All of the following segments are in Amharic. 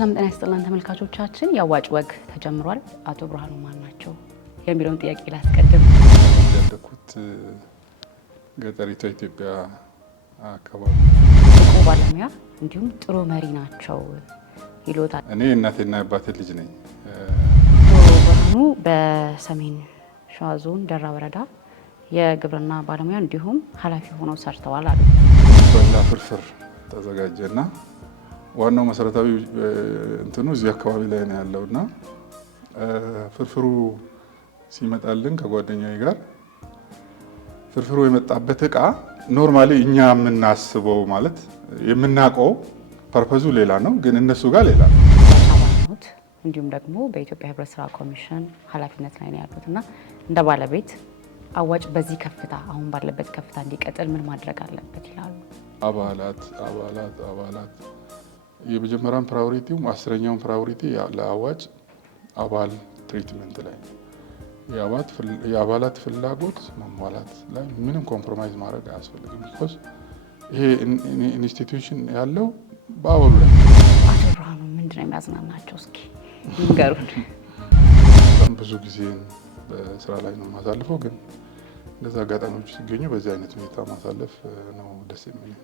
ሰላም ጤና ይስጥልን ተመልካቾቻችን፣ የአዋጭ ወግ ተጀምሯል። አቶ ብርሃኑ ማን ናቸው የሚለውን ጥያቄ ላስቀድም። ያደኩት ገጠሪቷ ኢትዮጵያ አካባቢ ብቁ ባለሙያ እንዲሁም ጥሩ መሪ ናቸው ይሎታል። እኔ እናቴና አባቴ ልጅ ነኝ። ብርሃኑ በሰሜን ሸዋ ዞን ደራ ወረዳ የግብርና ባለሙያ እንዲሁም ኃላፊ ሆነው ሰርተዋል አሉ። በላ ፍርፍር ተዘጋጀና ዋናው መሰረታዊ እንትኑ እዚህ አካባቢ ላይ ነው ያለውና ፍርፍሩ ሲመጣልን ከጓደኛዬ ጋር ፍርፍሩ የመጣበት እቃ ኖርማሊ እኛ የምናስበው ማለት የምናውቀው ፐርፐዙ ሌላ ነው፣ ግን እነሱ ጋር ሌላ ነው። እንዲሁም ደግሞ በኢትዮጵያ ሕብረት ስራ ኮሚሽን ኃላፊነት ላይ ነው ያሉት እና እንደ ባለቤት አዋጭ በዚህ ከፍታ አሁን ባለበት ከፍታ እንዲቀጥል ምን ማድረግ አለበት ይላሉ? አባላት የመጀመሪያውን ፕራዮሪቲውም 10ኛውን ፕራዮሪቲ ለአዋጭ አባል ትሪትመንት ላይ የአባላት ፍላጎት ማሟላት ላይ ምንም ኮምፕሮማይዝ ማድረግ አያስፈልግም። ቢኮዝ ይሄ ኢንስቲትዩሽን ያለው በአባሉ ላይ። አቶ ብርሃኑ ምንድነው የሚያዝናናቸው? እስኪ ይንገሩን። በጣም ብዙ ጊዜን በስራ ላይ ነው የማሳልፈው፣ ግን እንደዛ አጋጣሚዎች ሲገኙ በዚህ አይነት ሁኔታ ማሳለፍ ነው ደስ የሚለኝ።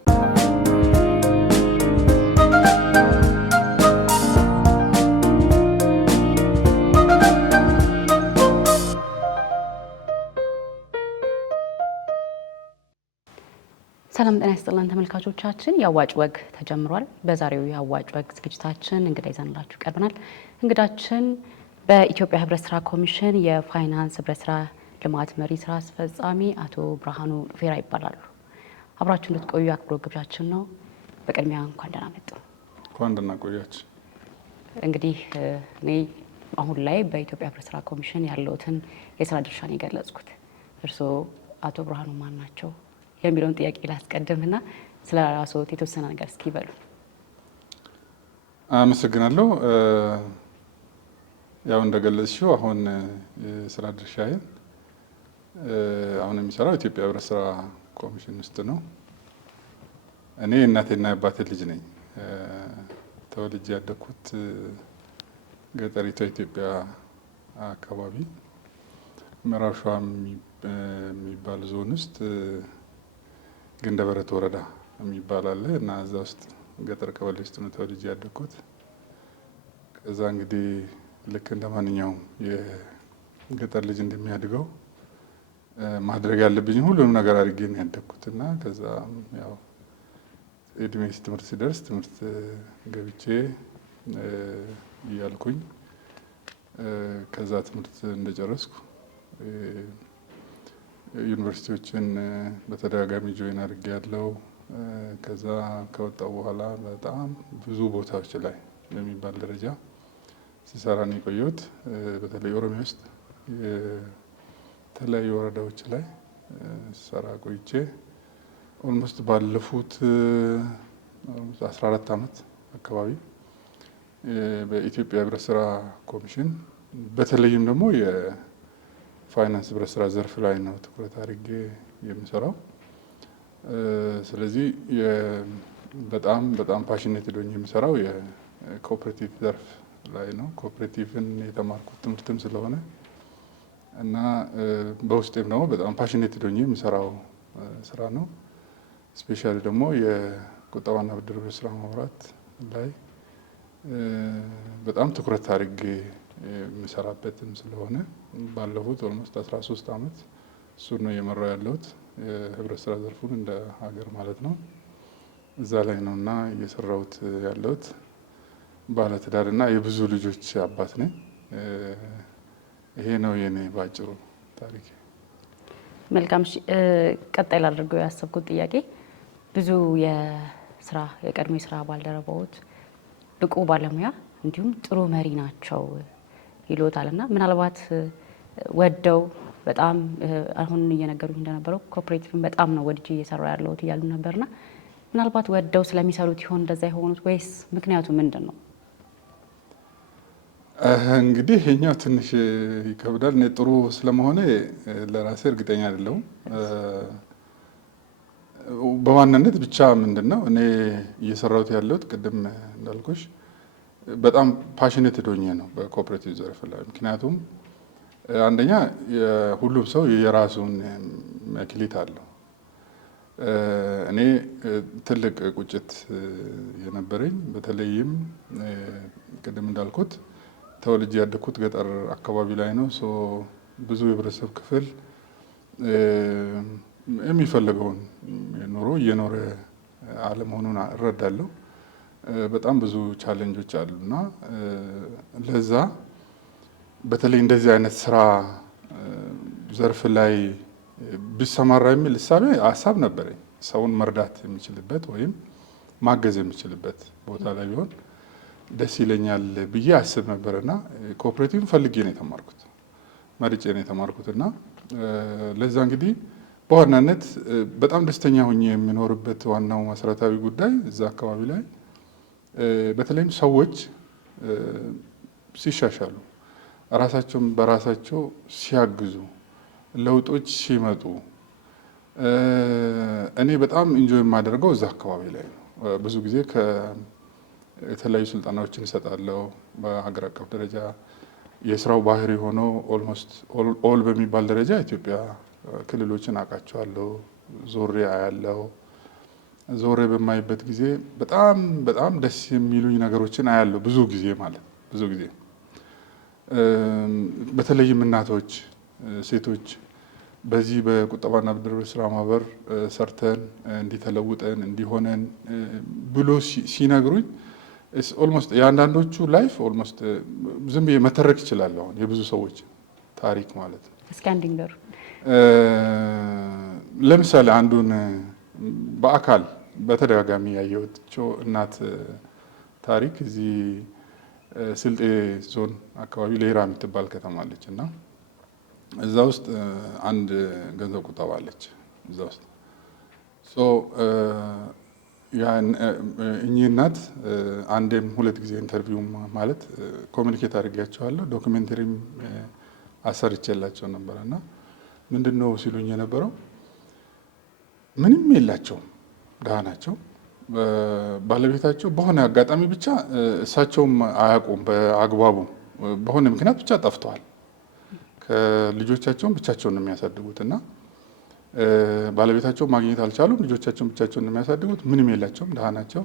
ሰላም ጤና ይስጥልን ተመልካቾቻችን፣ የአዋጭ ወግ ተጀምሯል። በዛሬው የአዋጭ ወግ ዝግጅታችን እንግዳ ይዘንላችሁ ቀርበናል። እንግዳችን በኢትዮጵያ ሕብረት ስራ ኮሚሽን የፋይናንስ ሕብረት ስራ ልማት መሪ ስራ አስፈጻሚ አቶ ብርሃኑ ዱፌራ ይባላሉ። አብራችሁ እንድትቆዩ አክብሮት ግብዣችን ነው። በቅድሚያ እንኳን ደህና መጡ። እንኳን ደህና ቆያችሁ። እንግዲህ እኔ አሁን ላይ በኢትዮጵያ ሕብረት ስራ ኮሚሽን ያለውትን የስራ ድርሻን የገለጽኩት፣ እርስዎ አቶ ብርሃኑ ማን ናቸው የሚለውን ጥያቄ ላስቀድምና ስለ ራስዎት የተወሰነ ነገር እስኪ ይበሉ። አመሰግናለሁ። ያው እንደገለጽሽው አሁን የስራ ድርሻዬን አሁን የሚሰራው ኢትዮጵያ ሕብረት ስራ ኮሚሽን ውስጥ ነው። እኔ እናቴና አባቴ ልጅ ነኝ። ተወልጄ ያደኩት ገጠሪቷ ኢትዮጵያ አካባቢ ምዕራብ ሸዋ የሚባል ዞን ውስጥ ግንደበረት ወረዳ የሚባል አለ እና እዛ ውስጥ ገጠር ቀበሌ ውስጥ ነው ተወልጄ ያደኩት። ከዛ እንግዲህ ልክ እንደ ማንኛውም የገጠር ልጅ እንደሚያድገው ማድረግ ያለብኝ ሁሉንም ነገር አድርጌ ነው ያደኩት እና ከዛ ያው እድሜ ትምህርት ሲደርስ ትምህርት ገብቼ እያልኩኝ ከዛ ትምህርት እንደጨረስኩ ዩኒቨርሲቲዎችን በተደጋጋሚ ጆይን አድርጌ ያለው። ከዛ ከወጣው በኋላ በጣም ብዙ ቦታዎች ላይ በሚባል ደረጃ ሲሰራ ነው የቆየሁት። በተለይ ኦሮሚያ ውስጥ የተለያዩ ወረዳዎች ላይ ሲሰራ ቆይቼ ኦልሞስት ባለፉት 14 ዓመት አካባቢ በኢትዮጵያ ሕብረት ስራ ኮሚሽን በተለይም ደግሞ የፋይናንስ ሕብረት ስራ ዘርፍ ላይ ነው ትኩረት አድርጌ የምሰራው። ስለዚህ በጣም ፓሽኔት ሆኜ የምሰራው የኮኦፐሬቲቭ ዘርፍ ላይ ነው። ኮኦፐሬቲቭን የተማርኩት ትምህርትም ስለሆነ እና በውስጤም ደግሞ በጣም ፓሽኔት ሆኜ የምሰራው ስራ ነው። ስፔሻሊ ደግሞ የቁጠባና ብድር ስራ ማህበራት ላይ በጣም ትኩረት አድርጌ የምሰራበትም ስለሆነ ባለፉት ኦልሞስት 13 ዓመት እሱን ነው እየመራው ያለሁት፣ የህብረት ስራ ዘርፉን እንደ ሀገር ማለት ነው። እዛ ላይ ነው እና እየሰራሁት ያለሁት። ባለትዳር እና የብዙ ልጆች አባት ነኝ። ይሄ ነው የኔ ባጭሩ ታሪክ። መልካም። ቀጣይ ላድርገው ያሰብኩት ጥያቄ ብዙ የቀድሞ የስራ ባልደረባዎት ብቁ ባለሙያ እንዲሁም ጥሩ መሪ ናቸው ይሎታል እና ምናልባት ወደው በጣም አሁን እየነገሩኝ እንደነበረው ኮኦፐሬቲቭን በጣም ነው ወድጄ እየሰራ ያለሁት እያሉ ነበርና ምናልባት ወደው ስለሚሰሩት ይሆን እንደዛ የሆኑት ወይስ ምክንያቱ ምንድን ነው? እንግዲህ ይሄኛው ትንሽ ይከብዳል። እኔ ጥሩ ስለመሆነ ለራሴ እርግጠኛ አይደለሁም። በዋናነት ብቻ ምንድን ነው እኔ እየሰራሁት ያለሁት ቅድም እንዳልኩሽ በጣም ፓሽኔት ዶኜ ነው በኮኦፕሬቲቭ ዘርፍ ላይ። ምክንያቱም አንደኛ ሁሉም ሰው የራሱን መክሊት አለው። እኔ ትልቅ ቁጭት የነበረኝ በተለይም ቅድም እንዳልኩት ተወልጄ ያደግኩት ገጠር አካባቢ ላይ ነው። ብዙ የህብረተሰብ ክፍል የሚፈልገውን ኑሮ እየኖረ አለመሆኑን እረዳለሁ። በጣም ብዙ ቻሌንጆች አሉ እና ለዛ በተለይ እንደዚህ አይነት ስራ ዘርፍ ላይ ቢሰማራ የሚል ሀሳብ ነበረኝ። ሰውን መርዳት የሚችልበት ወይም ማገዝ የሚችልበት ቦታ ላይ ቢሆን ደስ ይለኛል ብዬ አስብ ነበር እና ኮኦፕሬቲቭን ፈልጌ ነው የተማርኩት፣ መርጬ ነው የተማርኩት እና ለዛ እንግዲህ በዋናነት በጣም ደስተኛ ሆኜ የሚኖርበት ዋናው መሰረታዊ ጉዳይ እዛ አካባቢ ላይ በተለይም ሰዎች ሲሻሻሉ፣ ራሳቸውን በራሳቸው ሲያግዙ፣ ለውጦች ሲመጡ እኔ በጣም ኢንጆይ የማደርገው እዛ አካባቢ ላይ ነው። ብዙ ጊዜ የተለያዩ ስልጠናዎችን እሰጣለሁ። በሀገር አቀፍ ደረጃ የስራው ባህሪ ሆኖ ኦልሞስት ኦል በሚባል ደረጃ ኢትዮጵያ ክልሎችን አውቃቸዋለሁ፣ ዞሬ አያለው። ዞሬ በማይበት ጊዜ በጣም በጣም ደስ የሚሉኝ ነገሮችን አያለሁ። ብዙ ጊዜ በተለይም እናቶች፣ ሴቶች በዚህ በቁጠባና ብድር ስራ ማህበር ሰርተን እንዲተለውጠን እንዲሆነን ብሎ ሲነግሩኝ ኦልሞስት የአንዳንዶቹ ላይፍ ኦልሞስት ዝም ብዬ መተረክ ይችላለሁ። አሁን የብዙ ሰዎች ታሪክ ማለት ነው። እስኪ አንድ ንገሩ። ለምሳሌ አንዱን በአካል በተደጋጋሚ ያየኋቸው እናት ታሪክ እዚህ ስልጤ ዞን አካባቢ ሌራ የምትባል ከተማ አለች እና እዛ ውስጥ አንድ ገንዘብ ቁጠባ አለች። እዛ ውስጥ እኚህ እናት አንዴም ሁለት ጊዜ ኢንተርቪው ማለት ኮሚኒኬት አድርጌያቸዋለሁ። ዶክሜንተሪም አሰርቼላቸው ነበረ እና ምንድን ነው ሲሉኝ የነበረው ምንም የላቸውም፣ ድሃ ናቸው። ባለቤታቸው በሆነ አጋጣሚ ብቻ እሳቸውም አያውቁም በአግባቡ በሆነ ምክንያት ብቻ ጠፍተዋል። ከልጆቻቸውን ብቻቸውን ነው የሚያሳድጉት እና ባለቤታቸው ማግኘት አልቻሉም። ልጆቻቸውን ብቻቸውን ነው የሚያሳድጉት። ምንም የላቸውም፣ ድሃ ናቸው።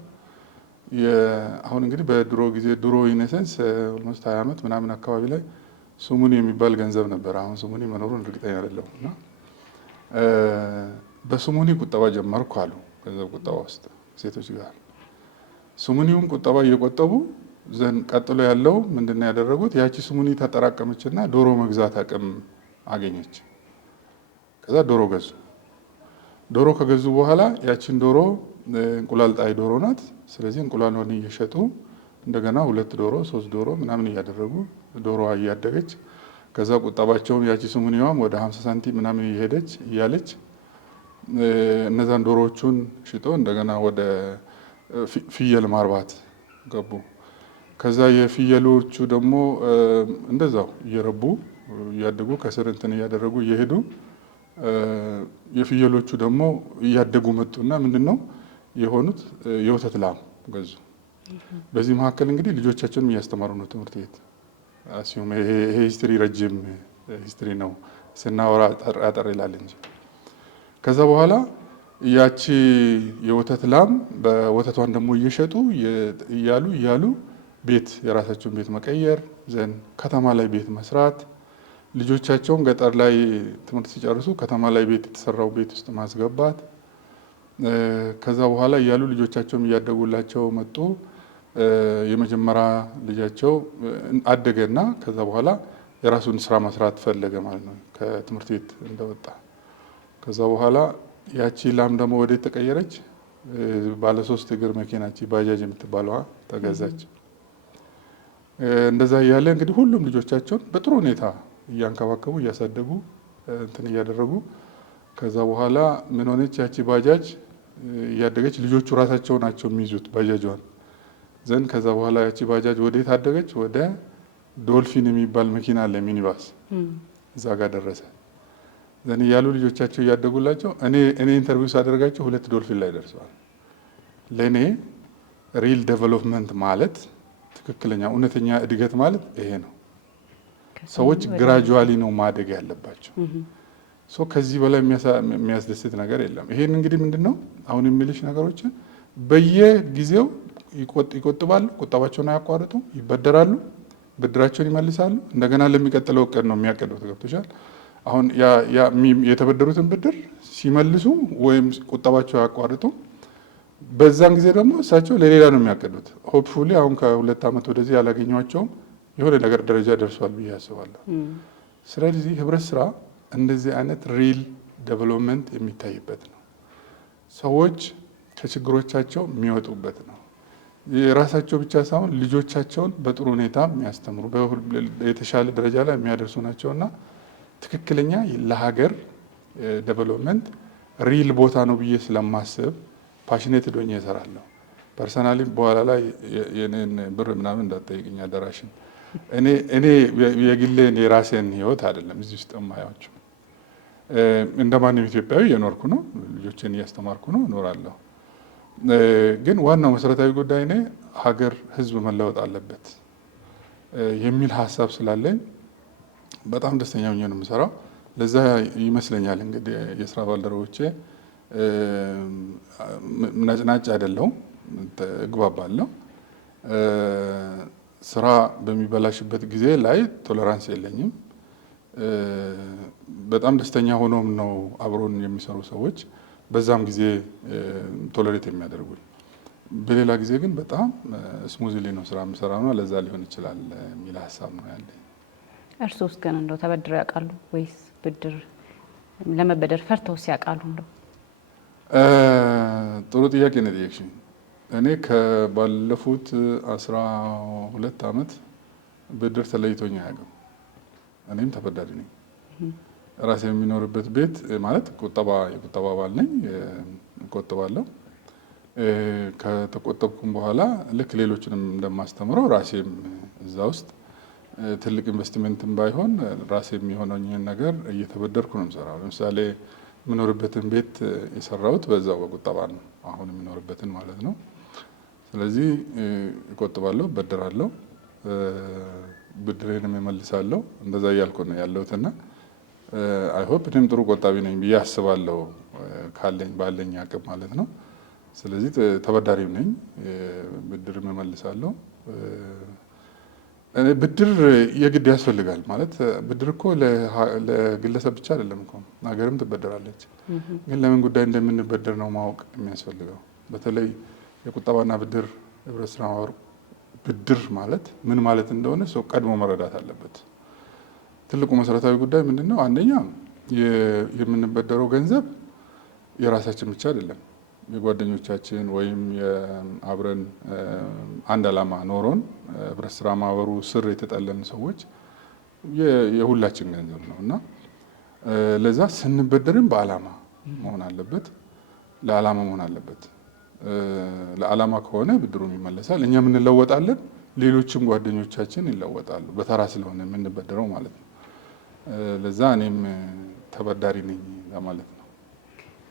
አሁን እንግዲህ በድሮ ጊዜ ድሮ ኢነሰንስ ኦልሞስት 20 ዓመት ምናምን አካባቢ ላይ ሱሙኒ የሚባል ገንዘብ ነበር። አሁን ሱሙኒ መኖሩን እርግጠኛ አይደለሁም እና በሱሙኒ ቁጠባ ጀመርኩ አሉ። ገንዘብ ቁጠባ ውስጥ ሴቶች ጋር ሱሙኒውን ቁጠባ እየቆጠቡ ዘን ቀጥሎ ያለው ምንድነው ያደረጉት? ያቺ ሱሙኒ ተጠራቀመችና ዶሮ መግዛት አቅም አገኘች። ከዛ ዶሮ ገዙ። ዶሮ ከገዙ በኋላ ያቺን ዶሮ እንቁላል ጣይ ዶሮ ናት። ስለዚህ እንቁላሏን እየሸጡ እንደገና 2 ዶሮ 3 ዶሮ ምናምን እያደረጉ ዶሮዋ እያደገች ከዛ ቁጠባቸውም ያቺ ሱሙኒዋም ወደ 50 ሳንቲም ምናምን እየሄደች እያለች እነዛን ዶሮዎቹን ሽጦ እንደገና ወደ ፍየል ማርባት ገቡ። ከዛ የፍየሎቹ ደግሞ እንደዛው እየረቡ እያደጉ ከስር እንትን እያደረጉ እየሄዱ የፍየሎቹ ደግሞ እያደጉ መጡና ምንድነው የሆኑት? የወተት ላም ገዙ። በዚህ መካከል እንግዲህ ልጆቻቸውን እያስተማሩ ነው ትምህርት ቤት። ይሄ ሂስትሪ ረጅም ሂስትሪ ነው ስናወራ አጠር ይላል እንጂ ከዛ በኋላ ያቺ የወተት ላም በወተቷን ደግሞ እየሸጡ እያሉ ቤት የራሳቸውን ቤት መቀየር ዘን ከተማ ላይ ቤት መስራት፣ ልጆቻቸውን ገጠር ላይ ትምህርት ሲጨርሱ ከተማ ላይ ቤት የተሰራው ቤት ውስጥ ማስገባት። ከዛ በኋላ እያሉ ልጆቻቸውም እያደጉላቸው መጡ። የመጀመሪያ ልጃቸው አደገና ከዛ በኋላ የራሱን ስራ መስራት ፈለገ ማለት ነው ከትምህርት ቤት እንደወጣ። ከዛ በኋላ ያቺ ላም ደግሞ ወዴት ተቀየረች? ባለ 3 እግር መኪናች ባጃጅ የምትባለዋ ተገዛች። እንደዛ እያለ እንግዲህ ሁሉም ልጆቻቸውን በጥሩ ሁኔታ እያንከባከቡ እያሳደጉ እንትን እያደረጉ ከዛ በኋላ ምን ሆነች? ያቺ ባጃጅ እያደገች ልጆቹ ራሳቸው ናቸው የሚይዙት ባጃጇን ዘንድ። ከዛ በኋላ ያቺ ባጃጅ ወዴት አደገች? ወደ ዶልፊን የሚባል መኪና አለ ሚኒባስ፣ እዛ ጋር ደረሰ ዘንድ እያሉ ልጆቻቸው እያደጉላቸው እኔ ኢንተርቪው ሳደርጋቸው 2 ዶልፊን ላይ ደርሰዋል። ለእኔ ሪል ዴቨሎፕመንት ማለት ትክክለኛ እውነተኛ እድገት ማለት ይሄ ነው። ሰዎች ግራጁዋሊ ነው ማደግ ያለባቸው። ከዚህ በላይ የሚያስደስት ነገር የለም። ይሄን እንግዲህ ምንድነው አሁን የሚልሽ ነገሮችን በየጊዜው ይቆጥባሉ፣ ቁጠባቸውን አያቋርጡ፣ ይበደራሉ፣ ብድራቸውን ይመልሳሉ። እንደገና ለሚቀጥለው እቅድ ነው የሚያቀዱት። ገብቶሻል? አሁን የተበደሩትን ብድር ሲመልሱ ወይም ቁጠባቸው አያቋርጡ፣ በዛን ጊዜ ደግሞ እሳቸው ለሌላ ነው የሚያቀዱት። ሆፕፉሊ አሁን ከ2 ዓመት ወደዚህ ያላገኟቸውም የሆነ ነገር ደረጃ ደርሷል ብዬ አስባለሁ። ስለዚህ ህብረት ስራ እንደዚህ አይነት ሪል ዴቨሎፕመንት የሚታይበት ነው። ሰዎች ከችግሮቻቸው የሚወጡበት ነው። የራሳቸው ብቻ ሳይሆን ልጆቻቸውን በጥሩ ሁኔታ የሚያስተምሩ የተሻለ ደረጃ ላይ የሚያደርሱ ናቸውና ትክክለኛ ለሀገር ዴቨሎፕመንት ሪል ቦታ ነው ብዬ ስለማስብ ፓሽኔትድ ሆኜ እሰራለሁ። ፐርሰናሊ በኋላ ላይ የኔን ብር ምናምን እንዳትጠይቅኝ አደራሽን። እኔ የግሌን የራሴን ህይወት አይደለም እዚህ ውስጥ የማያቸው። እንደማንም ኢትዮጵያዊ የኖርኩ ነው፣ ልጆችን እያስተማርኩ ነው፣ እኖራለሁ። ግን ዋናው መሰረታዊ ጉዳይ እኔ ሀገር ህዝብ መለወጥ አለበት የሚል ሀሳብ ስላለኝ በጣም ደስተኛ ሆኜ ነው የምሰራው። ለዛ ይመስለኛል እንግዲህ የስራ ባልደረቦቼ ነጭናጭ አይደለሁም፣ እግባባለሁ። ስራ በሚበላሽበት ጊዜ ላይ ቶለራንስ የለኝም። በጣም ደስተኛ ሆኖም ነው አብሮን የሚሰሩ ሰዎች በዛም ጊዜ ቶለሬት የሚያደርጉኝ። በሌላ ጊዜ ግን በጣም ስሙዝሊ ነው ስራ የምሰራው ነው። ለዛ ሊሆን ይችላል የሚል ሀሳብ ነው ያለኝ። እርሶስ ግን እንደው ተበድረው ያውቃሉ ወይስ ብድር ለመበደር ፈርተውስ ያውቃሉ? እንደው ጥሩ ጥያቄ ነው የጠየቅሽኝ። እኔ ከባለፉት 12 ዓመት ብድር ተለይቶኝ አያውቅም። እኔም ተበዳሪ ነኝ። ራሴ የሚኖርበት ቤት ማለት የቁጠባ አባል ነኝ፣ እቆጥባለሁ። ከተቆጠብኩም በኋላ ልክ ሌሎችንም እንደማስተምረው ራሴም እዛ ውስጥ ትልቅ ኢንቨስትመንትም ባይሆን ራሴ የሚሆነኝን ነገር እየተበደርኩ ነው የምሰራው። ለምሳሌ የምኖርበትን ቤት የሰራሁት በዛው በቁጠባ ነው፣ አሁን የሚኖርበትን ማለት ነው። ስለዚህ እቆጥባለሁ፣ እበደራለሁ፣ ብድሬንም እመልሳለሁ። እንደዛ እያልኩ ነው ያለሁትና አይ ሆፕ እኔም ጥሩ ቆጣቢ ነኝ ብዬ አስባለሁ፣ ባለኝ አቅም ማለት ነው። ስለዚህ ተበዳሪም ነኝ፣ ብድርም እመልሳለሁ። ብድር የግድ ያስፈልጋል ማለት ብድር እኮ ለግለሰብ ብቻ አይደለም እኮ ሀገርም ትበደራለች። ግን ለምን ጉዳይ እንደምንበደር ነው ማወቅ የሚያስፈልገው። በተለይ የቁጠባና ብድር ህብረት ስራ ማህበር ብድር ማለት ምን ማለት እንደሆነ ሰው ቀድሞ መረዳት አለበት። ትልቁ መሰረታዊ ጉዳይ ምንድነው? አንደኛ የምንበደረው ገንዘብ የራሳችን ብቻ አይደለም። የጓደኞቻችን ወይም አብረን አንድ ዓላማ ኖሮን ህብረት ስራ ማህበሩ ስር የተጠለን ሰዎች የሁላችን ገንዘብ ነው እና ለዛ ስንበደርም በዓላማ መሆን አለበት፣ ለዓላማ መሆን አለበት። ለዓላማ ከሆነ ብድሩም ይመለሳል፣ እኛም እንለወጣለን፣ ሌሎችም ጓደኞቻችን ይለወጣሉ። በተራ ስለሆነ የምንበደረው ማለት ነው። ለዛ እኔም ተበዳሪ ነኝ ለማለት ነው።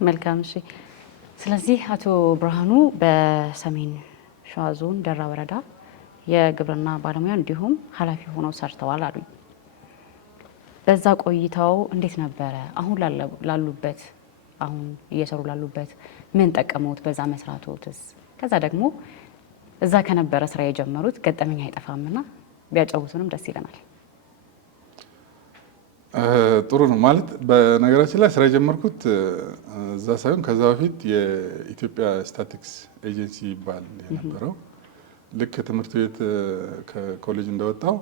መልካም። እሺ። ስለዚህ አቶ ብርሃኑ በሰሜን ሸዋ ዞን ደራ ወረዳ የግብርና ባለሙያ እንዲሁም ኃላፊ ሆነው ሰርተዋል አሉኝ። በዛ ቆይታው እንዴት ነበረ? አሁን ላሉበት አሁን እየሰሩ ላሉበት ምን ጠቀመውት በዛ መስራቶትስ? ከዛ ደግሞ እዛ ከነበረ ስራ የጀመሩት ገጠመኝ አይጠፋምና ቢያጫውቱንም ደስ ይለናል። ጥሩ ነው። ማለት በነገራችን ላይ ስራ የጀመርኩት እዛ ሳይሆን ከዛ በፊት የኢትዮጵያ ስታቲክስ ኤጀንሲ ይባል የነበረው ልክ ትምህርት ቤት ከኮሌጅ እንደወጣው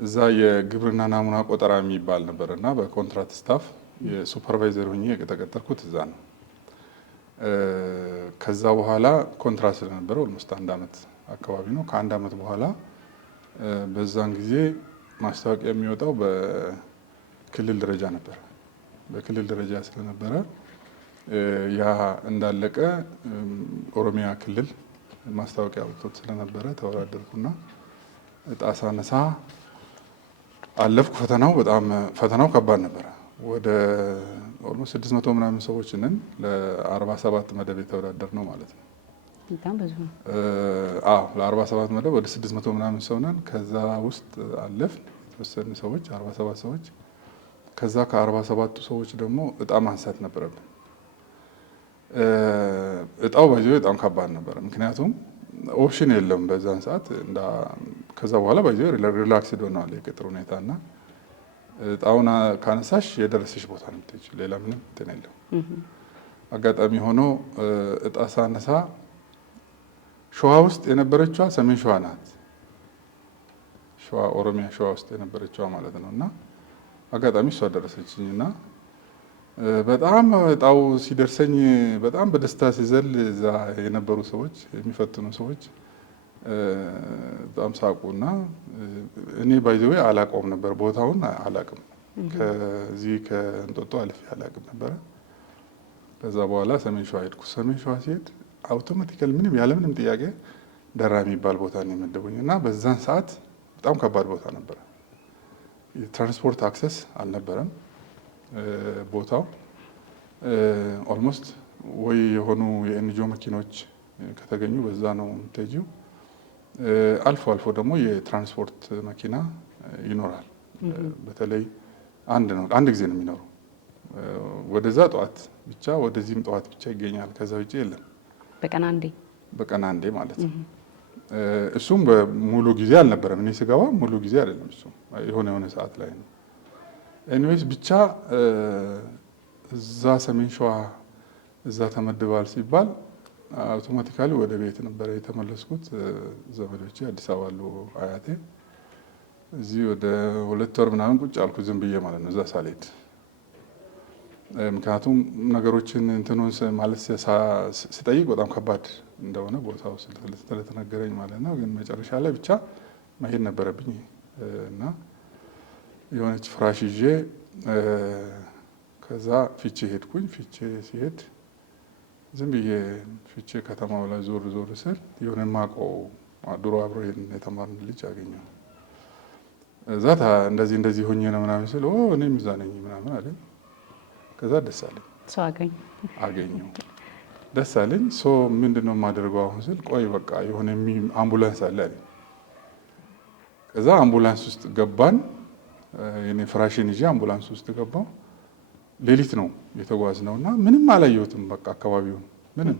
እዛ የግብርና ናሙና ቆጠራ የሚባል ነበር እና በኮንትራት ስታፍ የሱፐርቫይዘር ሆኜ የተቀጠርኩት እዛ ነው። ከዛ በኋላ ኮንትራት ስለነበረ ኦልሞስት 1 ዓመት አካባቢ ነው። ከ1 ዓመት በኋላ በዛን ጊዜ ማስታወቂያ የሚወጣው በክልል ደረጃ ነበር። በክልል ደረጃ ስለነበረ ያ እንዳለቀ ኦሮሚያ ክልል ማስታወቂያ ወጥቶት ስለነበረ ተወዳደርኩና እጣ ሳነሳ አለፍኩ። ፈተናው ከባድ ነበረ። ወደ ኦልሞስት 600 ምናምን ሰዎች ነን ለ47 መደብ የተወዳደር ነው ማለት ነው። በጣም ብዙ ነው። ለ47 መደብ ወደ 600 ምናምን ሰው ነን። ከዛ ውስጥ አለፍን የተወሰኑ ሰዎች 47 ሰዎች። ከዛ ከ47ቱ ሰዎች ደግሞ እጣ ማንሳት ነበረብን። እጣው ባይዘው በጣም ከባድ ነበረ፣ ምክንያቱም ኦፕሽን የለም በዛን ሰዓት። ከዛ በኋላ ባይዘው ሪላክስድ ሆነዋል የቅጥር ሁኔታ እና እጣውን ካነሳሽ የደረሰሽ ቦታ ነው የምትሄጂው፣ ሌላ ምንም እንትን የለም። አጋጣሚ ሆኖ እጣ ሳነሳ ሸዋ ውስጥ የነበረችዋ ሰሜን ሸዋ ናት። ሸዋ ኦሮሚያ ሸዋ ውስጥ የነበረችዋ ማለት ነው። እና አጋጣሚ እሷ ደረሰችኝ እና በጣም እጣው ሲደርሰኝ በጣም በደስታ ሲዘል እዛ የነበሩ ሰዎች የሚፈትኑ ሰዎች በጣም ሳቁና እኔ ባይዘዌ አላውቀውም ነበር፣ ቦታውን አላውቅም። ከዚህ ከእንጦጦ አልፌ አላውቅም ነበረ። ከዛ በኋላ ሰሜን ሸዋ ሄድኩ። ሰሜን ሸዋ ሲሄድ አውቶማቲካሊ ምንም ያለምንም ጥያቄ ደራ የሚባል ቦታ ነው የመደቡኝ እና በዛን ሰዓት በጣም ከባድ ቦታ ነበረ። የትራንስፖርት አክሰስ አልነበረም። ቦታው ኦልሞስት ወይ የሆኑ የኤንጂኦ መኪኖች ከተገኙ በዛ ነው የምትሄጂው። አልፎ አልፎ ደግሞ የትራንስፖርት መኪና ይኖራል። በተለይ አንድ ጊዜ ነው የሚኖረው። ወደዛ ጠዋት ብቻ ወደዚህም ጠዋት ብቻ ይገኛል። ከዛ ውጭ የለም። በቀን አንዴ ማለት ነው። እሱም በሙሉ ጊዜ አልነበረም። እኔ ስገባ ሙሉ ጊዜ አይደለም። እሱም የሆነ ሰዓት ላይ ነው። ኤኒዌይስ ብቻ እዛ ሰሜን ሸዋ እዛ ተመድባል ሲባል አውቶማቲካሊ ወደ ቤት ነበረ የተመለስኩት። ዘመዶቼ አዲስ አበባ አሉ፣ አያቴ። እዚህ ወደ 2 ወር ምናምን ቁጭ አልኩ ዝም ብዬ ማለት ነው እዛ ሳልሄድ። ምክንያቱም ነገሮችን እንትኑን ማለት ስጠይቅ በጣም ከባድ እንደሆነ ቦታው ስለተነገረኝ ማለት ነው። ግን መጨረሻ ላይ ብቻ መሄድ ነበረብኝ እና የሆነች ፍራሽ ይዤ ከዛ ፊቼ ሄድኩኝ። ፊቼ ሲሄድ ዝም ብዬ ፊቼ ከተማው ላይ ዞር ስል የሆነ የማውቀው ድሮ አብሮ የተማርን ልጅ አገኘሁ። እዛ እንደዚህ ሆኜ ነው ምናምን ስል እኔም እዛ ነኝ ምናምን አለኝ። ከዛ ደስ አለኝ። ሰው አገኘሁ ደስ አለኝ። ምንድን ነው የማደርገው አሁን ስል ቆይ በቃ የሆነ አምቡላንስ አለ አለኝ። ከዛ አምቡላንስ ውስጥ ገባን። የኔ ፍራሽን ይዤ አምቡላንስ ውስጥ ገባው። ሌሊት ነው የተጓዝነው እና ምንም አላየሁትም በቃ አካባቢውን ምንም።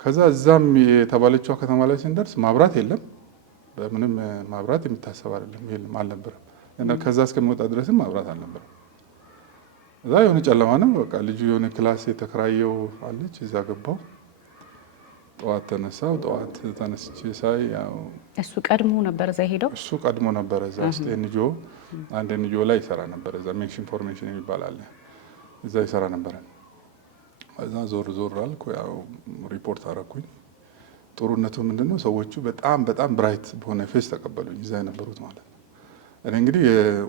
ከዛ እዛም የተባለችው ከተማ ላይ ስንደርስ ማብራት የለም፣ በምንም ማብራት የሚታሰብ አይደለም፣ የለም አልነበረም። እና ከዛ እስከሚወጣ ድረስም ማብራት አልነበረም። እዛ የሆነ ጨለማ ነው በቃ። ልጁ የሆነ ክላስ የተከራየው አለች፣ እዛ ገባው። ጠዋት ተነሳው። ጠዋት ተነስቼ ሳይ ያው እሱ ቀድሞ ነበር እዛ ሄደው። እሱ ቀድሞ ነበር እዛ ውስጥ አንድ ኤንጂኦ ላይ ይሰራ ነበር። እዛ ሜክስ ኢንፎርሜሽን የሚባል አለ፣ እዛ ይሰራ ነበር። እዛ ዞር አልኩ፣ ያው ሪፖርት አደረኩኝ። ጥሩነቱ ምንድነው ሰዎቹ በጣም ብራይት በሆነ ፌስ ተቀበሉኝ፣ እዛ የነበሩት ማለት ነው። እኔ እንግዲህ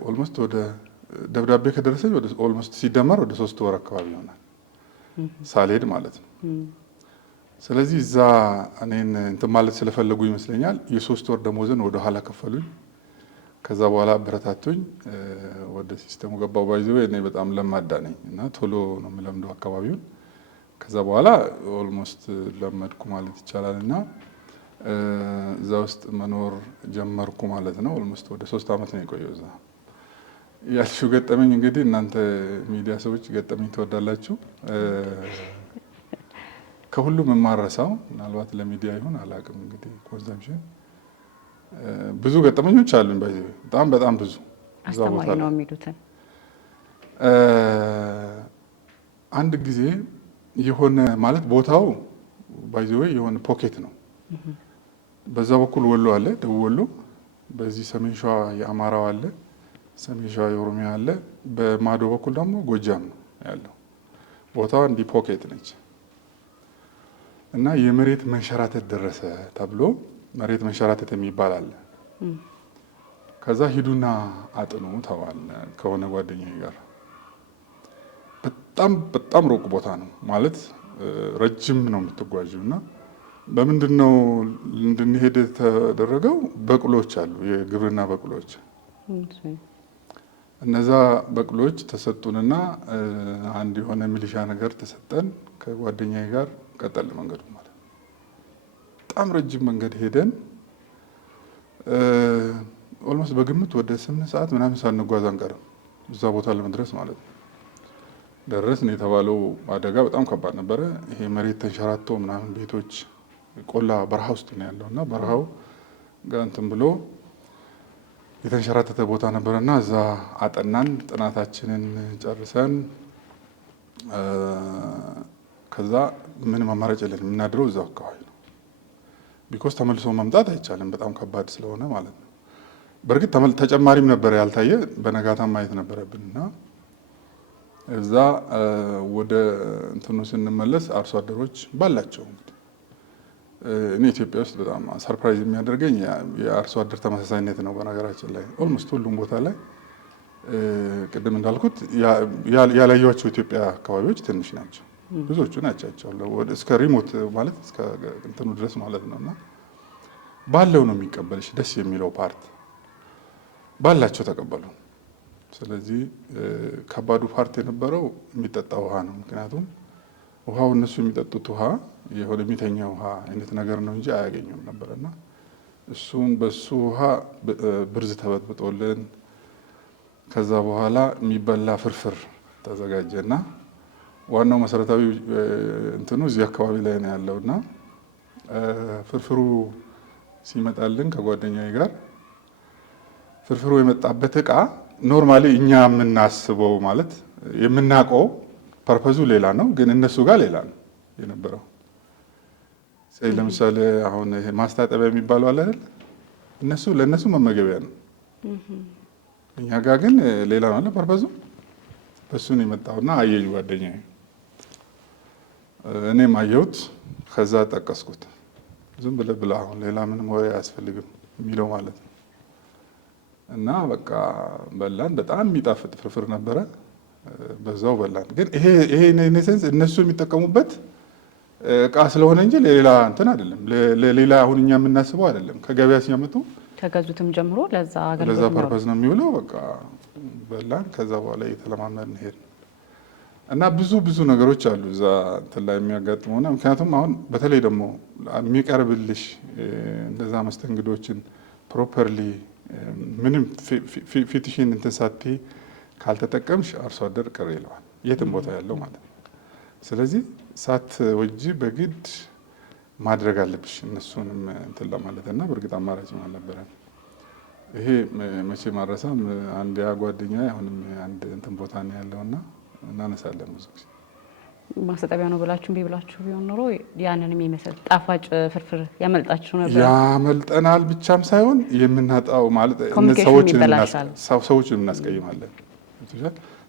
ኦልሞስት ወደ ደብዳቤ ከደረሰኝ ወደ ኦልሞስት ሲደመር ወደ 3 ወር አካባቢ ይሆናል ሳልሄድ ማለት ነው። ስለዚህ እዛ እኔን እንትን ማለት ስለፈለጉ ይመስለኛል የ3 ወር ደሞዝን ወደ ኋላ ከፈሉኝ። ከዛ በኋላ አበረታቱኝ፣ ወደ ሲስተሙ ገባው። ባይዘው እኔ በጣም ለማዳ ነኝ እና ቶሎ ነው የምለምደው አካባቢውን። ከዛ በኋላ ኦልሞስት ለመድኩ ማለት ይቻላል እና እዛ ውስጥ መኖር ጀመርኩ ማለት ነው። ኦልሞስት ወደ 3 ዓመት ነው የቆየው እዛ። ያልሽው ገጠመኝ እንግዲህ እናንተ ሚዲያ ሰዎች ገጠመኝ ትወዳላችሁ። ከሁሉም የማረሳው ምናልባት ለሚዲያ ይሁን አላውቅም፣ እንግዲህ ኮንሰምፕሽን ብዙ ገጠመኞች አሉኝ። በጣም ብዙ አስተማሪ ነው የሚሉትን አንድ ጊዜ የሆነ ማለት ቦታው ባይዘው የሆነ ፖኬት ነው። በዛ በኩል ወሎ አለ፣ ደቡብ ወሎ፣ በዚህ ሰሜን ሸዋ የአማራው አለ፣ ሰሜን ሸዋ የኦሮሚያ አለ፣ በማዶ በኩል ደግሞ ጎጃም ነው ያለው። ቦታዋ እንዲህ ፖኬት ነች እና የመሬት መንሸራተት ደረሰ ተብሎ መሬት መንሸራተት የሚባል አለ። ከዛ ሂዱና አጥኑ ተባለ ከሆነ ጓደኛዬ ጋር። በጣም ሩቅ ቦታ ነው ማለት ረጅም ነው የምትጓዥው እና በምንድን ነው እንድንሄድ ተደረገው? በቅሎች አሉ፣ የግብርና በቅሎች። እነዛ በቅሎች ተሰጡንና አንድ የሆነ ሚሊሻ ነገር ተሰጠን። ከጓደኛዬ ጋር ቀጠል መንገዱ ማለት በጣም ረጅም መንገድ ሄደን ኦልሞስት በግምት ወደ 8 ሰዓት ምናምን ሳንጓዝ አንቀርም እዛ ቦታ ለመድረስ ማለት ነው። ደረስን። የተባለው አደጋ በጣም ከባድ ነበረ። ይሄ መሬት ተንሸራቶ ምናምን ቤቶች ቆላ በረሃ ውስጥ ነው ያለው እና በረሃው ጋር እንትን ብሎ የተንሸራተተ ቦታ ነበረና እዛ አጠናን። ጥናታችንን ጨርሰን ከዛ ምንም አማራጭ የለንም የምናድረው እዛው አካባቢ ነው። ቢኮዝ ተመልሶ መምጣት አይቻልም በጣም ከባድ ስለሆነ ማለት ነው። በእርግጥ ተጨማሪም ነበረ ያልታየ በነጋታም ማየት ነበረብን እና እዛ ወደ እንትኑ ስንመለስ አርሶ አደሮች ባላቸው እኔ ኢትዮጵያ ውስጥ በጣም ሰርፕራይዝ የሚያደርገኝ የአርሶ አደር ተመሳሳይነት ነው። በነገራችን ላይ ኦልሞስት ሁሉም ቦታ ላይ ቅድም እንዳልኩት ያላየኋቸው ኢትዮጵያ አካባቢዎች ትንሽ ናቸው። ብዙዎቹ ናቻቸዋለሁ እስከ ሪሞት ማለት እስከ እንትኑ ድረስ ማለት ነው። እና ባለው ነው የሚቀበልሽ። ደስ የሚለው ፓርት ባላቸው ተቀበሉ። ስለዚህ ከባዱ ፓርት የነበረው የሚጠጣ ውሃ ነው። ምክንያቱም ውሃው እነሱ የሚጠጡት ውሃ የሆነ የሚተኛ ውሃ አይነት ነገር ነው እንጂ አያገኙም ነበርና በሱ ውሃ ብርዝ ተበጥብጦልን ከዛ በኋላ የሚበላ ፍርፍር ተዘጋጀና ዋናው መሰረታዊ እንትኑ እዚህ አካባቢ ላይ ነው ያለውና ፍርፍሩ ሲመጣልን ከጓደኛዬ ጋር ፍርፍሩ የመጣበት እቃ ኖርማሊ እኛ የምናስበው ማለት የምናውቀው ፐርፐዙ ሌላ ነው፣ ግን እነሱ ጋር ሌላ ነው የነበረው። ለምሳሌ አሁን ይሄ ማስታጠቢያ የሚባለው አለ አይደል? ለእነሱ መመገቢያ ነው። እኛ ጋር ግን ሌላ ነው አለ ፐርፐዙ። በሱ ነው የመጣውና አየኝ ጓደኛዬ፣ እኔም አየሁት። ከዛ ጠቀስኩት። ዝም ብለህ ብላ አሁን ሌላ ምንም ወሬ አያስፈልግም የሚለው ማለት ነው። እና በቃ በላን። በጣም የሚጣፍጥ ፍርፍር ነበረ። በዛው በላን። ግን ይሄ ኔሰንስ እነሱ የሚጠቀሙበት እቃ ስለሆነ እንጂ ለሌላ እንትን አይደለም። ለሌላ አሁን እኛ የምናስበው አይደለም። ከገበያ ሲያመጡ ከገዙትም ጀምሮ ለዛ ፐርፐዝ ነው የሚውለው። በቃ በላን። ከዛ በኋላ እየተለማመድን ሄድን እና ብዙ ነገሮች አሉ እዛ እንትን ላይ የሚያጋጥመውና ምክንያቱም አሁን በተለይ ደግሞ የሚቀርብልሽ እንደዛ መስተንግዶችን ፕሮፐርሊ ምንም ፊትሽን እንትን ሳትይ ካልተጠቀምሽ አርሶ አደር ቅር ይለዋል፣ የትም ቦታ ያለው ማለት ነው። ስለዚህ ሳትወጂ በግድ ማድረግ አለብሽ እነሱንም እንትን ለማለት እና በእርግጥ አማራጭም አልነበረም። ይሄ መቼ ማረሳም አንድ ጓደኛ አሁንም አንድ እንትን ቦታ ነው ያለውና እናነሳለን ብዙ ጊዜ ማስጠቢያ ነው ብላችሁ እምቢ ብላችሁ ቢሆን ኖሮ ያንንም የሚመስል ጣፋጭ ፍርፍር ያመልጣችሁ ነበር። ያመልጠናል ብቻም ሳይሆን የምናጣው ማለት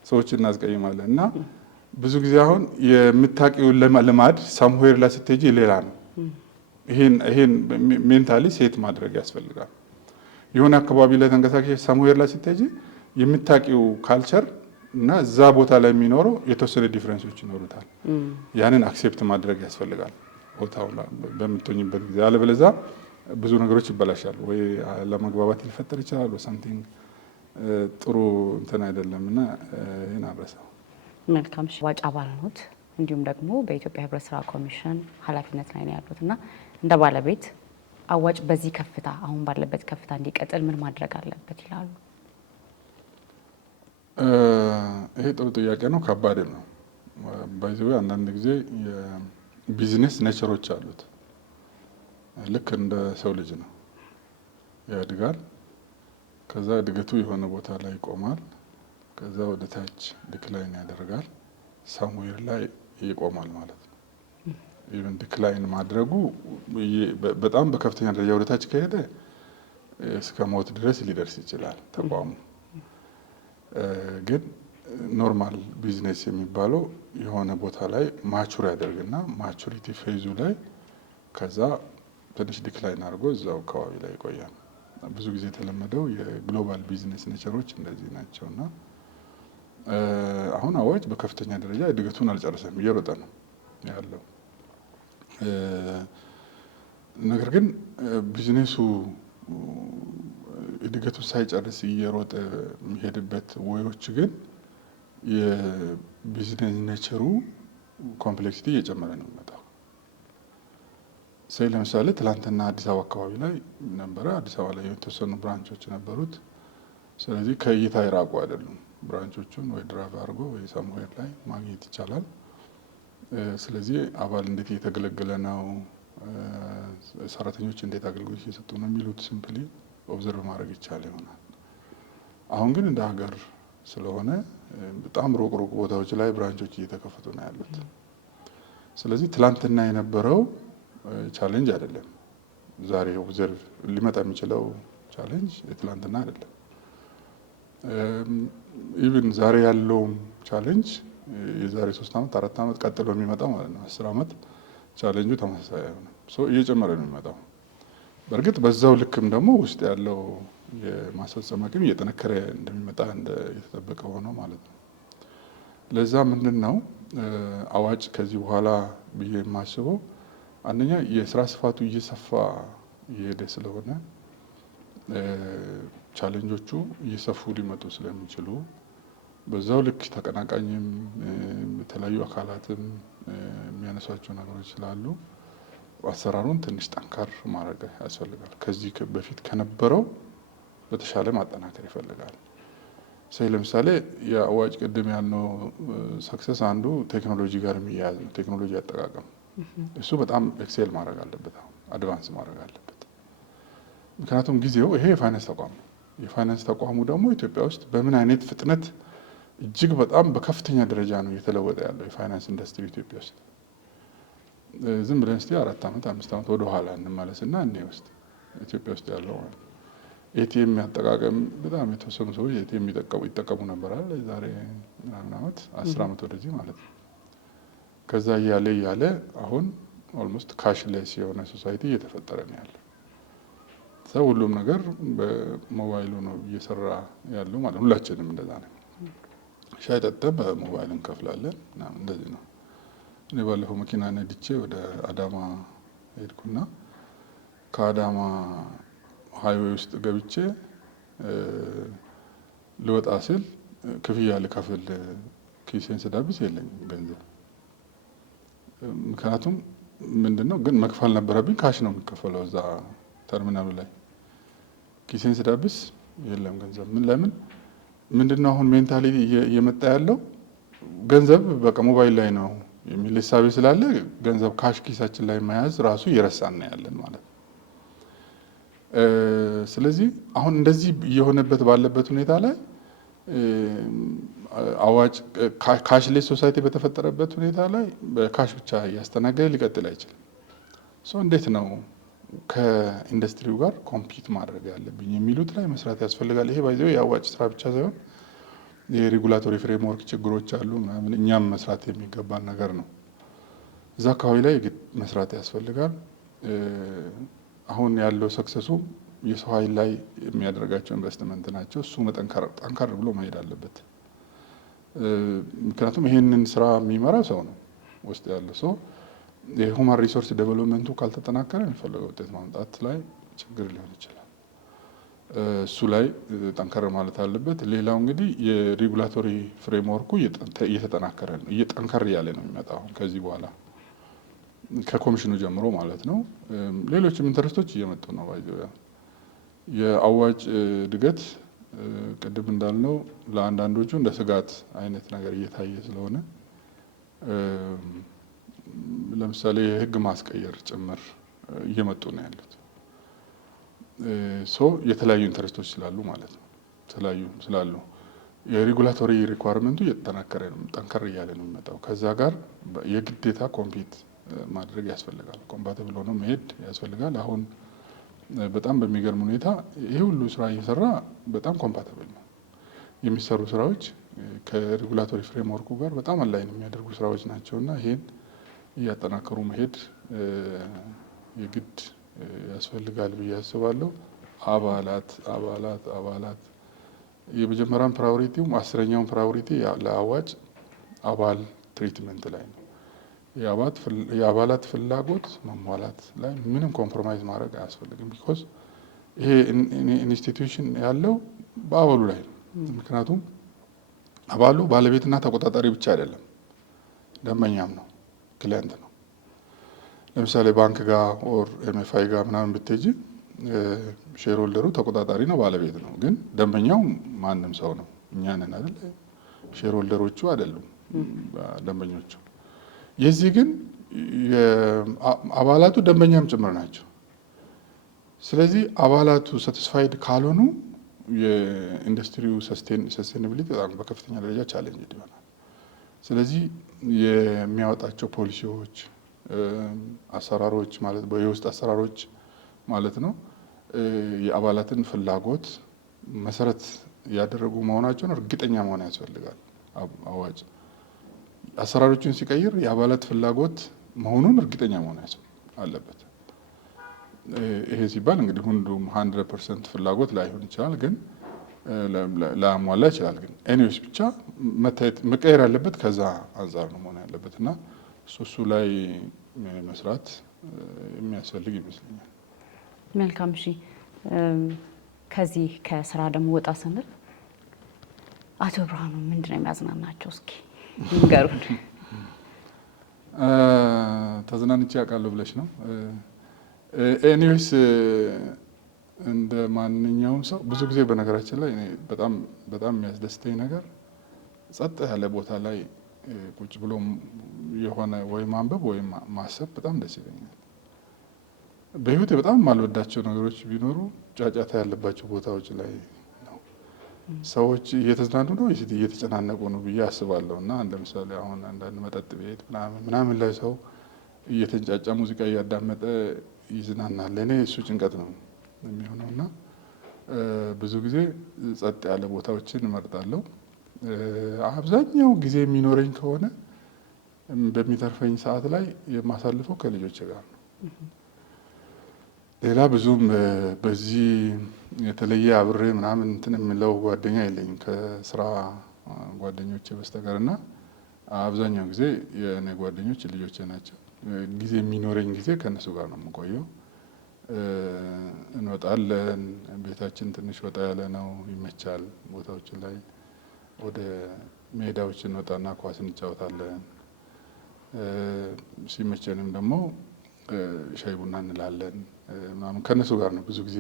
ሰዎችን እናስቀይማለን እና ብዙ ጊዜ አሁን የምታውቂውን ልማድ ሳምዌር ላይ ስትሄጂ ሌላ ነው። ይሄን ሜንታሊ ሴት ማድረግ ያስፈልጋል። የሆነ አካባቢ ላይ ተንቀሳቅሰሽ ሳምዌር ላይ ስትሄጂ የምታውቂው ካልቸር እና እዛ ቦታ ላይ የሚኖረው የተወሰነ ዲፍረንሶች ይኖሩታል። ያንን አክሴፕት ማድረግ ያስፈልጋል ቦታው በምትሆኝበት ጊዜ። አለበለዚያ ብዙ ነገሮች ይበላሻሉ፣ ወይ ለመግባባት ሊፈጠር ይችላል፣ ወይ ሳምቲንግ ጥሩ እንትን አይደለም እና ይህን አብረሰው መልካም ዋጭ አባል ኖት፣ እንዲሁም ደግሞ በኢትዮጵያ ሕብረት ስራ ኮሚሽን ኃላፊነት ላይ ነው ያሉት እና እንደ ባለቤት አዋጭ በዚህ ከፍታ አሁን ባለበት ከፍታ እንዲቀጥል ምን ማድረግ አለበት ይላሉ? ይሄ ጥሩ ጥያቄ ነው፣ ከባድም ነው። ባይዘው አንዳንድ ጊዜ የቢዝነስ ኔቸሮች አሉት። ልክ እንደ ሰው ልጅ ነው፣ ያድጋል። ከዛ እድገቱ የሆነ ቦታ ላይ ይቆማል። ከዛ ወደ ታች ዲክላይን ያደርጋል። ሳምዌር ላይ ይቆማል ማለት ነው። ኢቭን ዲክላይን ማድረጉ በጣም በከፍተኛ ደረጃ ወደ ታች ከሄደ እስከ ሞት ድረስ ሊደርስ ይችላል ተቋሙ። ግን ኖርማል ቢዝነስ የሚባለው የሆነ ቦታ ላይ ማቹር ያደርግና ማቹሪቲ ፌዙ ላይ ከዛ ትንሽ ዲክላይን አድርጎ እዛው አካባቢ ላይ ይቆያል። ብዙ ጊዜ የተለመደው የግሎባል ቢዝነስ ኔቸሮች እንደዚህ ናቸውና አሁን አዋጭ በከፍተኛ ደረጃ እድገቱን አልጨረሰም፣ እየሮጠ ነው ያለው። ነገር ግን ቢዝነሱ እድገቱን ሳይጨርስ እየሮጠ የሚሄድበት ወዮች ግን የቢዝነስ ኔቸሩ ኮምፕሌክሲቲ እየጨመረ ነው የሚመጣው። ለምሳሌ ትላንትና አዲስ አበባ አካባቢ ላይ ነበረ። አዲስ አበባ ላይ የተወሰኑ ብራንቾች ነበሩት። ስለዚህ ከእይታ ይራቁ አይደሉም። ብራንቾቹን ወይ ድራይቭ አድርጎ ወይ ሳምዌር ላይ ማግኘት ይቻላል። ስለዚህ አባል እንዴት እየተገለገለ ነው፣ ሰራተኞች እንዴት አገልግሎት እየሰጡ ነው የሚሉት ሲምፕሊ ኦብዘርቭ ማድረግ ይቻል ይሆናል። አሁን ግን እንደ ሀገር ስለሆነ በጣም ሩቅ ቦታዎች ላይ ብራንቾች እየተከፈቱ ነው ያሉት። ስለዚህ ትላንትና የነበረው ቻሌንጅ አይደለም ዛሬ ኦብዘርቭ ሊመጣ የሚችለው ቻሌንጅ የትላንትና አይደለም። ኢቭን ዛሬ ያለውም ቻሌንጅ የዛሬ 3 ዓመት 4 ዓመት ቀጥሎ የሚመጣው ማለት ነው 10 ዓመት ቻሌንጁ ተመሳሳይ አይሆንም። እየጨመረ ነው የሚመጣው። በእርግጥ በዛው ልክም ደግሞ ውስጥ ያለው የማስፈጸም አቅም እየጠነከረ እንደሚመጣ የተጠበቀ ሆኖ ማለት ነው። ለዛ ምንድን ነው አዋጭ ከዚህ በኋላ ብዬ የማስበው አንደኛ የስራ ስፋቱ እየሰፋ እየሄደ ስለሆነ ቻሌንጆቹ እየሰፉ ሊመጡ ስለሚችሉ በዛው ልክ ተቀናቃኝም የተለያዩ አካላትም የሚያነሷቸው ነገሮች ስላሉ አሰራሩን ትንሽ ጠንካር ማድረግ ያስፈልጋል። ከዚህ በፊት ከነበረው በተሻለ ማጠናከር ይፈልጋል። ለምሳሌ የአዋጭ ቅድም ያልነው ሰክሰስ አንዱ ቴክኖሎጂ ጋር የሚያያዝ ነው። ቴክኖሎጂ አጠቃቀም እሱ በጣም ኤክሴል ማድረግ አለበት፣ አድቫንስ ማድረግ አለበት። ምክንያቱም ጊዜው ይሄ የፋይናንስ ተቋም ነው። የፋይናንስ ተቋሙ ደግሞ ኢትዮጵያ ውስጥ በምን አይነት ፍጥነት እጅግ በጣም በከፍተኛ ደረጃ ነው እየተለወጠ ያለው የፋይናንስ ኢንዱስትሪ ኢትዮጵያ ውስጥ። ዝም ብለን እስቲ 4 ዓመት 5 ዓመት ወደ ኋላ እንመለስና እኔ ውስጥ ኢትዮጵያ ውስጥ ያለው ኤቲኤም ያጠቃቀም በጣም የተወሰኑ ሰዎች ኤቲኤም ይጠቀሙ ነበራል ዛሬ ምናምን ዓመት 10 ዓመት ወደዚህ ማለት ነው። ከዛ እያለ አሁን ኦልሞስት ካሽሌስ የሆነ ሶሳይቲ እየተፈጠረ ነው ያለው። ሰው ሁሉም ነገር በሞባይሉ ነው እየሰራ ያለው ማለት ነው። ሁላችንም እንደዛ ነው። ሻይ ጠጥተን በሞባይል እንከፍላለን ምናምን እንደዚህ ነው። እኔ ባለፈው መኪና ነድቼ ወደ አዳማ ሄድኩና ከአዳማ ሃይዌይ ውስጥ ገብቼ ልወጣ ስል ክፍያ ልከፍል ኪሴን ስዳብስ የለኝም ገንዘብ። ምክንያቱም ምንድነው ግን መክፈል ነበረብኝ። ካሽ ነው የሚከፈለው እዛ ተርሚናሉ ላይ። ኪሴን ስዳብስ የለም ገንዘብ። ለምን ምንድነው አሁን ሜንታሊቲ እየመጣ ያለው ገንዘብ በቃ ሞባይል ላይ ነው የሚል ሂሳብ ስላለ ገንዘብ ካሽ ኪሳችን ላይ መያዝ ራሱ እየረሳን ነው ያለን ማለት ነው። ስለዚህ አሁን እንደዚህ እየሆነበት ባለበት ሁኔታ ላይ አዋጭ ካሽሌስ ሶሳይቲ በተፈጠረበት ሁኔታ ላይ በካሽ ብቻ እያስተናገደ ሊቀጥል አይችልም። እንዴት ነው ከኢንዱስትሪው ጋር ኮምፒት ማድረግ ያለብኝ የሚሉት ላይ መስራት ያስፈልጋል። ይሄ ባይዘው የአዋጭ ስራ ብቻ ሳይሆን የሬጉላቶሪ ፍሬምወርክ ችግሮች አሉ ምናምን፣ እኛም መስራት የሚገባን ነገር ነው። እዛ አካባቢ ላይ መስራት ያስፈልጋል። አሁን ያለው ሰክሰሱ የሰው ኃይል ላይ የሚያደርጋቸው ኢንቨስትመንት ናቸው። እሱ ጠንካር ብሎ መሄድ አለበት። ምክንያቱም ይሄንን ስራ የሚመራ ሰው ነው ውስጥ ያለ ሰው። የሁማን ሪሶርስ ዴቨሎፕመንቱ ካልተጠናከረ የሚፈለገው ውጤት ማምጣት ላይ ችግር ሊሆን ይችላል። እሱ ላይ ጠንከር ማለት አለበት። ሌላው እንግዲህ የሬጉላቶሪ ፍሬምወርኩ እየተጠናከረ ነው፣ እየጠንከር እያለ ነው የሚመጣው ከዚህ በኋላ ከኮሚሽኑ ጀምሮ ማለት ነው። ሌሎችም ኢንተረስቶች እየመጡ ነው። የአዋጭ እድገት ቅድም እንዳልነው ለአንዳንዶቹ እንደ ስጋት አይነት ነገር እየታየ ስለሆነ ለምሳሌ የህግ ማስቀየር ጭምር እየመጡ ነው ያሉት። የተለያዩ ኢንተረስቶች ስላሉ ማለት ነው ስላሉ የሬጉላቶሪ ሪኳርመንቱ እየተጠናከረ ነው፣ ጠንከር እያለ ነው የሚመጣው። ከዛ ጋር የግዴታ ኮምፒት ማድረግ ያስፈልጋል። ኮምፓቲብል ሆኖ መሄድ ያስፈልጋል። አሁን በጣም በሚገርም ሁኔታ ይሄ ሁሉ ስራ እየሰራ በጣም ኮምፓቲብል ነው የሚሰሩ ስራዎች ከሬጉላቶሪ ፍሬምወርኩ ጋር በጣም አላይን የሚያደርጉ ስራዎች ናቸውና ይሄን እያጠናከሩ መሄድ የግድ ያስፈልጋል ብዬ አስባለሁ። አባላት የመጀመሪያውን ፕራዮሪቲው 10ኛውን ፕራዮሪቲ ለአዋጭ አባል ትሪትመንት ላይ ነው። የአባላት ፍላጎት መሟላት ላይ ምንም ኮምፕሮማይዝ ማድረግ አያስፈልግም። ቢኮዝ ይሄ ኢንስቲትዩሽን ያለው በአባሉ ላይ ነው። ምክንያቱም አባሉ ባለቤትና ተቆጣጣሪ ብቻ አይደለም፣ ደንበኛም ነው፣ ክሊያንት ነው። ለምሳሌ ባንክ ጋር ኦር ኤምኤፍአይ ጋር ምናምን ብትሄጂ ሼር ሆልደሩ ተቆጣጣሪ ነው፣ ባለቤት ነው። ግን ደንበኛው ማንም ሰው ነው፣ እኛ ነን አይደል? ሼር ሆልደሮቹ አይደሉም ደንበኞቹ። የዚህ ግን አባላቱ ደንበኛም ጭምር ናቸው። ስለዚህ አባላቱ ሳቲስፋይድ ካልሆኑ የኢንዱስትሪው ሰስቴናቢሊቲ በጣም በከፍተኛ ደረጃ ቻሌንጅ ይሆናል። ስለዚህ የሚያወጣቸው ፖሊሲዎች፣ አሰራሮች ማለት የውስጥ አሰራሮች ማለት ነው የአባላትን ፍላጎት መሰረት ያደረጉ መሆናቸውን እርግጠኛ መሆን ያስፈልጋል። አዋጭ አሰራሮችን ሲቀይር የአባላት ፍላጎት መሆኑን እርግጠኛ መሆን አለበት። ይሄ ሲባል እንግዲህ ሁሉም 100% ፍላጎት ላይሆን ይችላል፣ ግን ላሟላ ይችላል። ግን ኤኒዌይስ ብቻ መታየት መቀየር ያለበት ከዛ አንጻር ነው መሆን ያለበት እና እሱ ላይ መስራት የሚያስፈልግ ይመስለኛል። መልካም። እሺ፣ ከዚህ ከስራ ደግሞ ወጣ ስንል አቶ ብርሃኑ ምንድነው የሚያዝናናቸው? እስኪ ይንገሩን። ተዝናንቼ ያውቃለሁ ብለሽ ነው? ኤኒዌይስ እንደ ማንኛውም ሰው ብዙ ጊዜ በነገራችን ላይ በጣም የሚያስደስተኝ ነገር ጸጥ ያለ ቦታ ላይ ቁጭ ብሎ የሆነ ወይ ማንበብ ወይም ማሰብ በጣም ደስ ይለኛል። በህይወቴ በጣም የማልወዳቸው ነገሮች ቢኖሩ ጫጫታ ያለባቸው ቦታዎች ላይ ነው። ሰዎች እየተዝናኑ ነው ወይስ እየተጨናነቁ ነው ብዬ አስባለሁ። እና ለምሳሌ አሁን አንዳንድ መጠጥ ቤት ምናምን ላይ ሰው እየተንጫጫ ሙዚቃ እያዳመጠ ይዝናናል። እኔ እሱ ጭንቀት ነው የሚሆነው እና ብዙ ጊዜ ጸጥ ያለ ቦታዎችን እመርጣለሁ። አብዛኛው ጊዜ የሚኖረኝ ከሆነ በሚተርፈኝ ሰዓት ላይ የማሳልፈው ከልጆች ጋር ነው። ሌላ ብዙም በዚህ የተለየ አብሬ ምናምን እንትን የምለው ጓደኛ የለኝም ከስራ ጓደኞቼ በስተቀር እና አብዛኛው ጊዜ የእኔ ጓደኞች ልጆቼ ናቸው። ጊዜ የሚኖረኝ ጊዜ ከእነሱ ጋር ነው የምቆየው። እንወጣለን። ቤታችን ትንሽ ወጣ ያለ ነው፣ ይመቻል። ቦታዎችን ላይ ወደ ሜዳዎች እንወጣና ኳስ እንጫወታለን። ሲመቸንም ደግሞ ሻይ ቡና እንላለን ምናምን ከእነሱ ጋር ነው ብዙ ጊዜ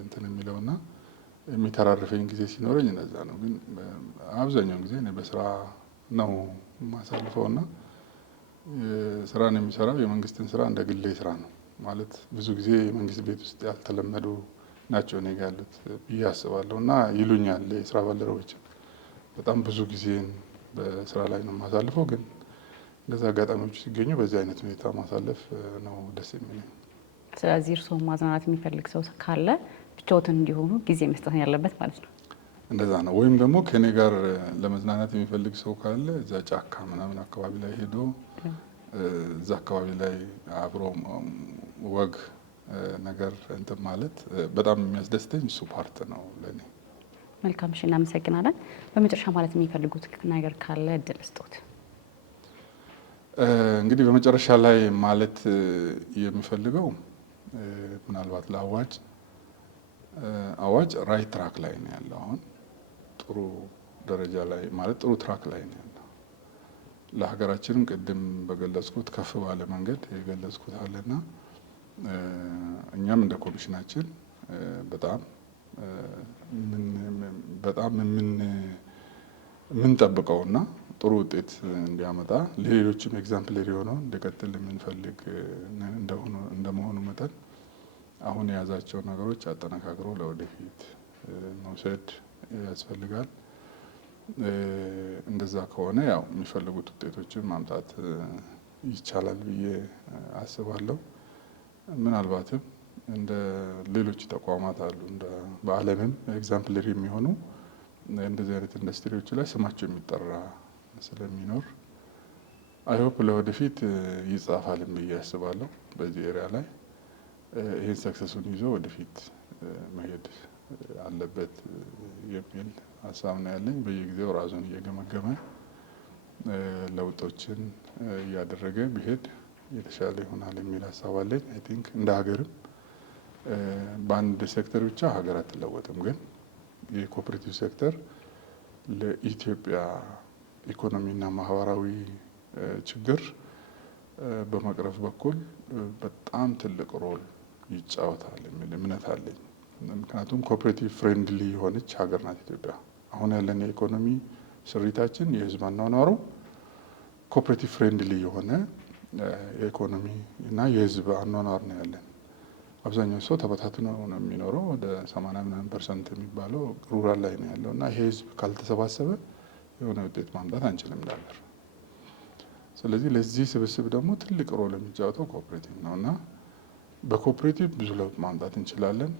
እንትን የሚለውና የሚተራርፈኝ ጊዜ ሲኖረኝ እነዛ ነው። ግን አብዛኛውን ጊዜ እኔ በስራ ነው የማሳልፈውና ስራን የሚሰራው የመንግስትን ስራ እንደ ግሌ ስራ ነው ማለት ብዙ ጊዜ የመንግስት ቤት ውስጥ ያልተለመዱ ናቸው እኔ ጋ ያሉት ብዬ አስባለሁ። እና ይሉኛል የስራ ባልደረቦች በጣም ብዙ ጊዜን በስራ ላይ ነው የማሳልፈው። ግን እንደዛ አጋጣሚዎች ሲገኙ በዚህ አይነት ሁኔታ ማሳለፍ ነው ደስ የሚለኝ። ስለዚህ እርስዎ ማዝናናት የሚፈልግ ሰው ካለ ብቻዎትን እንዲሆኑ ጊዜ መስጠት ያለበት ማለት ነው። እንደዛ ነው። ወይም ደግሞ ከኔ ጋር ለመዝናናት የሚፈልግ ሰው ካለ እዛ ጫካ ምናምን አካባቢ ላይ ሄዶ እዛ አካባቢ ላይ አብሮ ወግ ነገር እንትን ማለት በጣም የሚያስደስተኝ እሱ ፓርት ነው ለኔ። መልካም። እሺ፣ እናመሰግናለን። በመጨረሻ ማለት የሚፈልጉት ነገር ካለ እድል ስጦት። እንግዲህ በመጨረሻ ላይ ማለት የሚፈልገው ምናልባት አዋጭ ራይት ትራክ ላይ ነው ያለው። አሁን ጥሩ ደረጃ ላይ ማለት ጥሩ ትራክ ላይ ነው ያለው። ለሀገራችንም ቅድም በገለጽኩት ከፍ ባለ መንገድ የገለጽኩት አለና እኛም እንደ ኮሚሽናችን በጣም የምንጠብቀውና ጥሩ ውጤት እንዲያመጣ ለሌሎችም ኤግዛምፕለሪ ሆነው እንዲቀጥል የምንፈልግ እንደመሆኑ መጠን አሁን የያዛቸው ነገሮች አጠናክሮ ለወደፊት መውሰድ ያስፈልጋል። እንደዛ ከሆነ ያው የሚፈልጉት ውጤቶችን ማምጣት ይቻላል ብዬ አስባለሁ። ምናልባትም እንደ ሌሎች ተቋማት አሉ በዓለምም ኤግዛምፕለሪ የሚሆኑ እንደዚህ አይነት ኢንዱስትሪዎች ላይ ስማቸው የሚጠራ ስለሚኖር አይሆፕ ለወደፊት ይጻፋልም ብዬ አስባለሁ። በዚህ ኤሪያ ላይ ይህን ሰክሰሱን ይዞ ወደፊት መሄድ አለበት የሚል ሀሳብ ነው ያለኝ። በየጊዜው ራሱን እየገመገመ ለውጦችን እያደረገ ቢሄድ የተሻለ ይሆናል የሚል ሀሳብ አለኝ። አይ ቲንክ እንደ ሀገርም በአንድ ሴክተር ብቻ ሀገር አትለወጥም። ግን የኮኦፐሬቲቭ ሴክተር ለኢትዮጵያ ኢኮኖሚና ማህበራዊ ችግር በመቅረፍ በኩል በጣም ትልቅ ሮል ይጫወታል የሚል እምነት አለኝ። ምክንያቱም ኮኦፕሬቲቭ ፍሬንድሊ የሆነች ሀገር ናት ኢትዮጵያ። አሁን ያለን የኢኮኖሚ ስሪታችን የህዝብ አኗኗሩ ኮኦፕሬቲቭ ፍሬንድሊ የሆነ የኢኮኖሚ እና የህዝብ አኗኗር ነው ያለን። አብዛኛው ሰው ተበታትኖ ነው የሚኖረው። ወደ 80% የሚባለው ሩራል ላይ ነው ያለው እና ይሄ ህዝብ ካልተሰባሰበ የሆነ ውጤት ማምጣት አንችልም እንዳገር። ስለዚህ ለዚህ ስብስብ ደግሞ ትልቅ ሮል የሚጫወተው ኮኦፕሬቲቭ ነው እና በኮኦፕሬቲቭ ብዙ ለውጥ ማምጣት እንችላለን።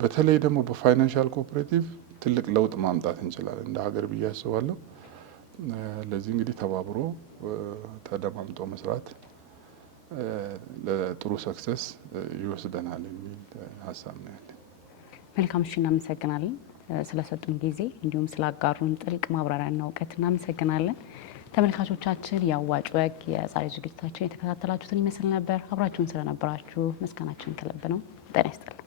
በተለይ ደግሞ በፋይናንሻል ኮኦፕሬቲቭ ትልቅ ለውጥ ማምጣት እንችላለን እንደ ሀገር ብዬ አስባለሁ። ለዚህ እንግዲህ ተባብሮ ተደማምጦ መስራት ለጥሩ ሰክሰስ ይወስደናል የሚል ሀሳብ ነው ያለኝ። መልካም፣ እሺ፣ እናመሰግናለን ስለሰጡን ጊዜ እንዲሁም ስላጋሩን ጥልቅ ማብራሪያና እውቀት እናመሰግናለን። ተመልካቾቻችን የአዋጭ ወግ የዛሬ ዝግጅታችን የተከታተላችሁትን ይመስል ነበር። አብራችሁን ስለነበራችሁ ምስጋናችን ከልብ ነው። ጤና ይስጥልን።